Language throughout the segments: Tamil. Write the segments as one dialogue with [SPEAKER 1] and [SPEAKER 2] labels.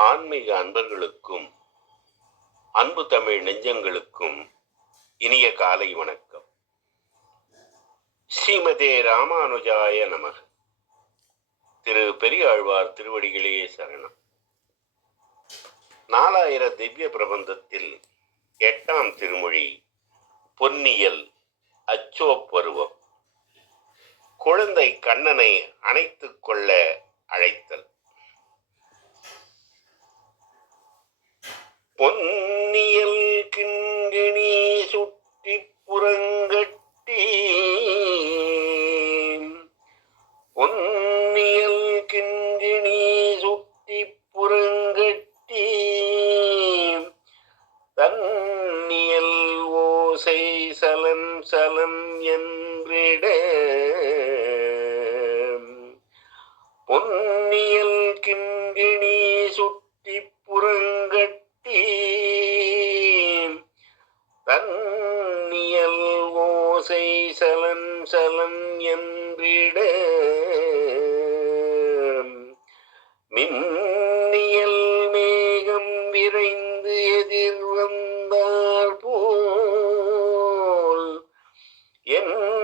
[SPEAKER 1] ஆன்மீக அன்பர்களுக்கும் அன்பு தமிழ் நெஞ்சங்களுக்கும் இனிய காலை வணக்கம். ஸ்ரீமதே ராமானுஜாய நமக. திரு பெரியாழ்வார் திருவடிகளே சரணம். நாலாயிர திவ்ய பிரபந்தத்தில் எட்டாம் திருமொழி பொன்னியல் அச்சோ பருவம். குழந்தை கண்ணனை அணைத்துக் கொள்ள பொன்னியல் கிண்கிணி சுட்டி புறங்கட்டி பொன்னியல் கிண்கிணி சுட்டி புறங்கட்டி தன்னியல் ஓசை சலன் சலம் என்றிட நியல் ஓசை சலன் சலன் என்றிட. மின்னியல் மேகம் விரைந்து எதிர் வந்தார் போல். என்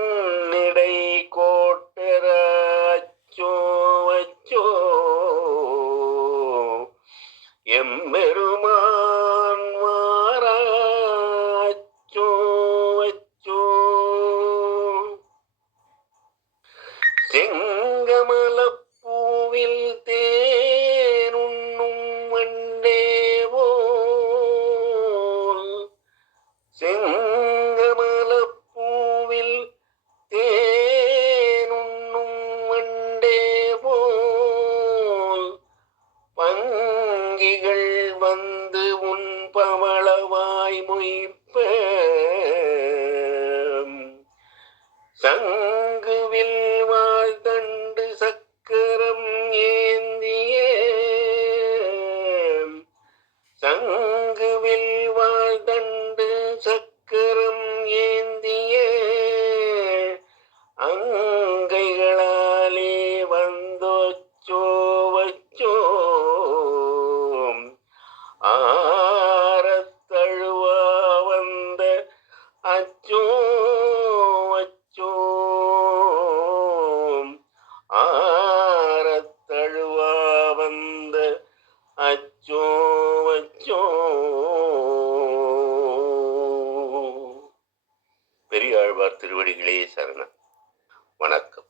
[SPEAKER 1] அங்கிகள் வந்து உன் பவளவாய் மொய்ப்ப. சங்குவில் வாழ்தண்டு சக்கரம் ஏந்திய. சங்கு அச்சோ அச்சோ ஆரத்தழுவா அச்சோ அச்சோ பெரியாழ்வார் திருவடிகளே சரணம் வணக்கம்